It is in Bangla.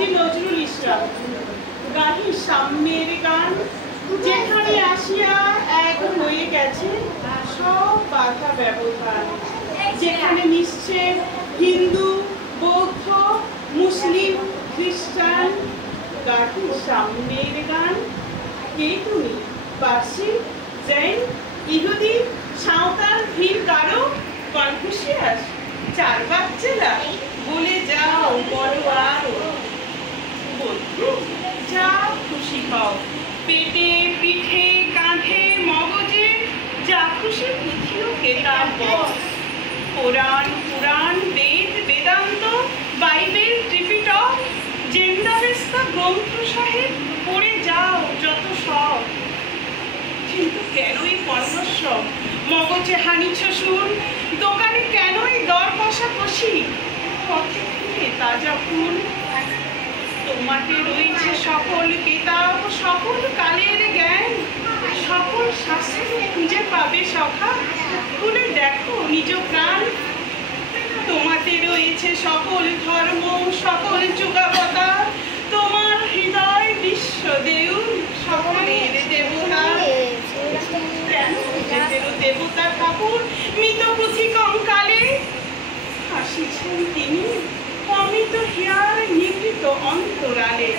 কাজী নজরুল ইসলাম। গাহি সাম্যের গান, যেখানে আসিয়া এক হয়ে গেছে সব বাধা ব্যবধান, যেখানে মিশছে হিন্দু, বৌদ্ধ, মুসলিম, খ্রিস্টান। গাহি সাম্যের গান। কে তুমি? পার্সি, জৈন, ইহুদি, সাঁওতাল, ভিল, গারো, কনফুসিয়াস, চারবাক জেলা? বলে যাও, বলো আরো। বন্ধু, যা খুশি হও, পেটে, পিঠে, কাঁধে, মগজে, যা খুশি পুঁথিও কেতাব বস। কোরআন, পুরাণ, বেদ, বেদান্ত, বাইবেল, ত্রিপিটক, জেন্দাবেস্তা গ্রন্থ সাহেব পড়ে যাও যত সব। কিন্তু কেনই পরমশ্রম, মগজে হানিছ সুর, দোকানে কেনই দর কষাকষি, পথে ফিরে তাজা ফুল। তোমাতে রয়েছে সকল কেতাব, সকল কালের জ্ঞান, সকল শাস্ত্র খুঁজে পাবে সখা, খুলে দেখো নিজ প্রাণ। তোমাতে রয়েছে সকল ধর্ম, সকল যুগাবতার, তোমার হৃদয় বিশ্ব দেউল, সকলের দেবতা। দেবতা ঠাকুর মৃত পুঁথি কঙ্কালে হাসিছেন তিনি, অমিত হিয়ার নিভৃত অন্তরালে।